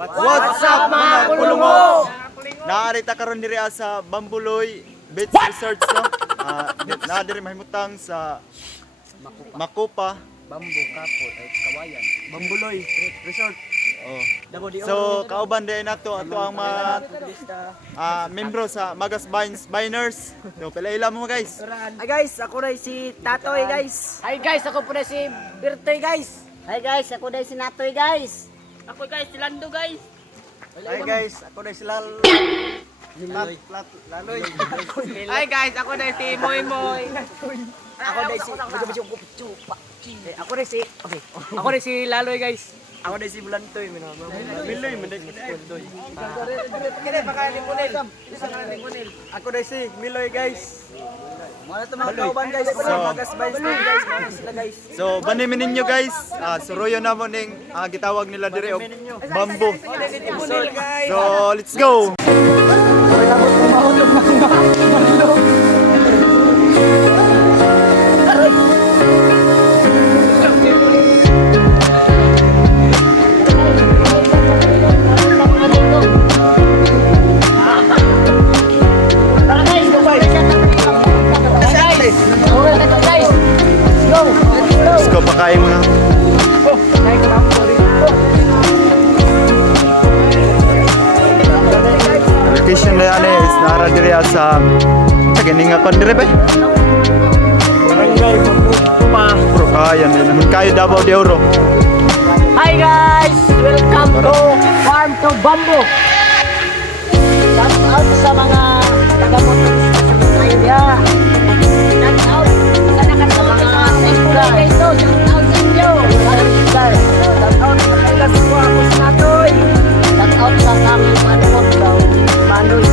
What's up mga kulungo? Naarita karon diri sa Bambuloy Beach Resort no. Na diri mahimutang sa Makupa Bambu Kapo ay Kawayan. Bambuloy Resort. Oh. Dabo di So kauban din nato ato ang mga membro sa Magas Biners. So pila mo guys. Hi guys, ako na si Tatoy guys. Hi guys, ako po na si Birtoy guys. Hi guys, ako na si Natoy guys. Ako guys, si Lando guys. Hi guys, ako na si Laloy. Hi guys, ako na si Moy Moy. Ako na si Ako na si Laloy guys. Ako na si Bulantoy, Miloy manday Bulantoy. Kini baka ni Munil. Ako na si Miloy guys. Mga to mga kauban guys, Magas Biners guys, mga sila guys. So banimin ninyo guys. Suruyo na mo ning gitawag nila dire og bambo. So let's go. Let's go pakain mo na. Location na yan is nara diri sa kining kon dire ba? Barangay Makupa. Pro kaya na kayo Davao de Oro. Hi guys, welcome to Farm to Bamboo. Shout out sa mga taga-motorista sa mga area. Shout out sa mga sekula. Shout out sa inyo. Shout out sa kailan sa mga ako sa Natoy. Shout out sa aming anong daw. Manoy.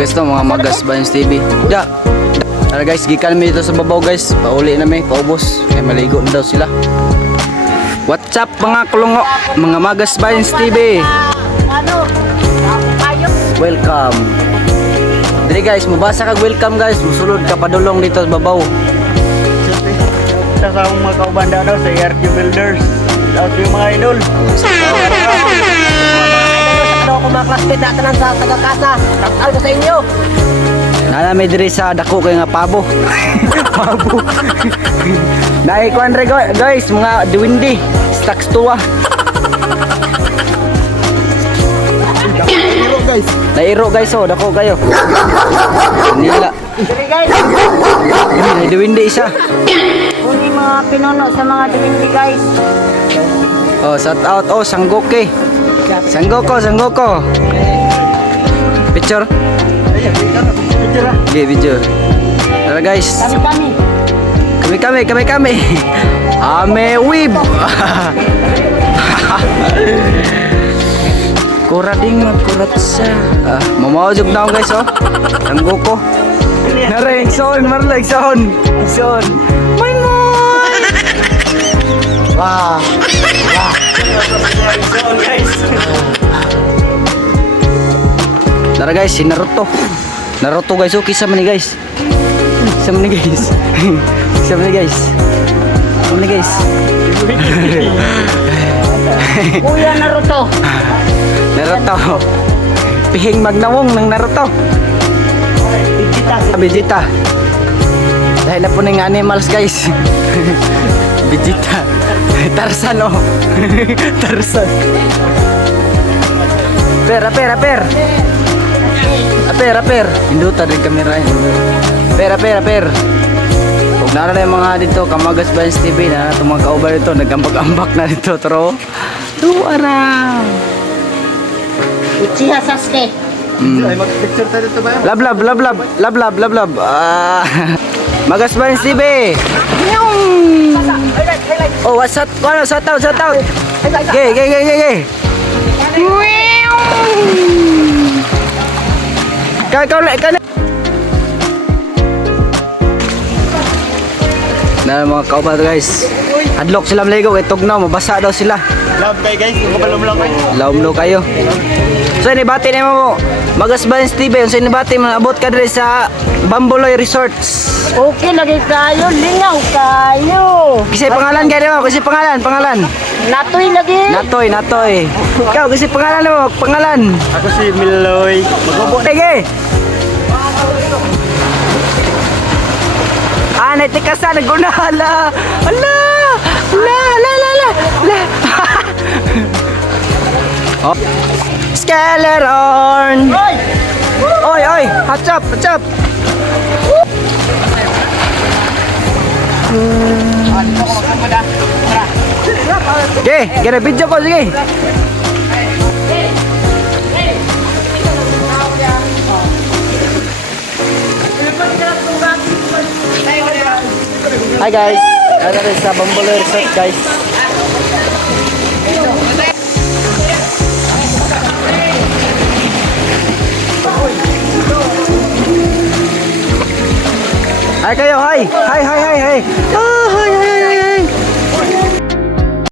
Guys to mga Magas Biners TV. Tara guys, gikan mi dito sa babaw guys. Pauli na mi, paubos. Kaya maligo na daw sila. What's up mga kulungo, mga Magas Biners TV. Welcome. Dili guys, mabasa kag welcome guys. Musulod ka padulong dito sa babaw. Sa mga kauban daw sa RQ Builders. Daw yung mga idol. Ako mga classmate natin sa taga-kasa. Shout out sa inyo. Nalami diri sa dako kay nga pabo. Pabo. Dai kuandre guys, mga Dwindi, stocks tuwa. Guys. Nairo guys, oh, dako kayo. Nila. Sige guys. Ini Dwindi isa. Uni mga pinuno sa mga Dwindi guys. Oh, shout out oh Sanggoke. Sanggoko. Picture. Okay, video. Tara guys. Kami. Ame wib. Kurading magkurat sa. Mamawajog na ako guys oh. Sanggoko. Nara, Exxon, Marla, Exxon. My moy. Wow. Tara guys, si Naruto guys, okay sama ni guys. Kuya Naruto. Pihing magnawong ng Naruto. Vegeta. Dahil na po ng animals guys. Vegeta. Tarzan oh. Tarzan. Per. Raper. Induta din kamera. Raper. Huwag na yung mga dito, Kamagas Bands TV na itong mga kaubar dito, nag-ambak-ambak na dito, tro. Tuara. Uchiha Sasuke. Ay, mag-picture tayo dito ba? Lablab. Magas Bands TV. Oh, what's up? Ano, shout out. Gay. Kau. Na mga kaupa to guys. Adlock sila maligo kay tugnaw, mabasa daw sila. Love kayo guys, kapalom lang kayo. Laumlo kayo. So inibati na mo Magas Bands TV, so inibati mo abot ka diri sa Bambuloy Resorts. Okay lagi kayo, lingaw kayo. Kasi pangalan kayo mo, kasi pangalan. Natoy lagi. Natoy. Ikaw kasi pangalan mo, pangalan. Ako si Miloy. Sige. Netikasan naggunala. Ala. Oh. Skeleton. Oy, hacap. Sige, gana video ko, sige. Hi guys, ano rin sa Bambuloy Resort guys. Hi kayo, hi.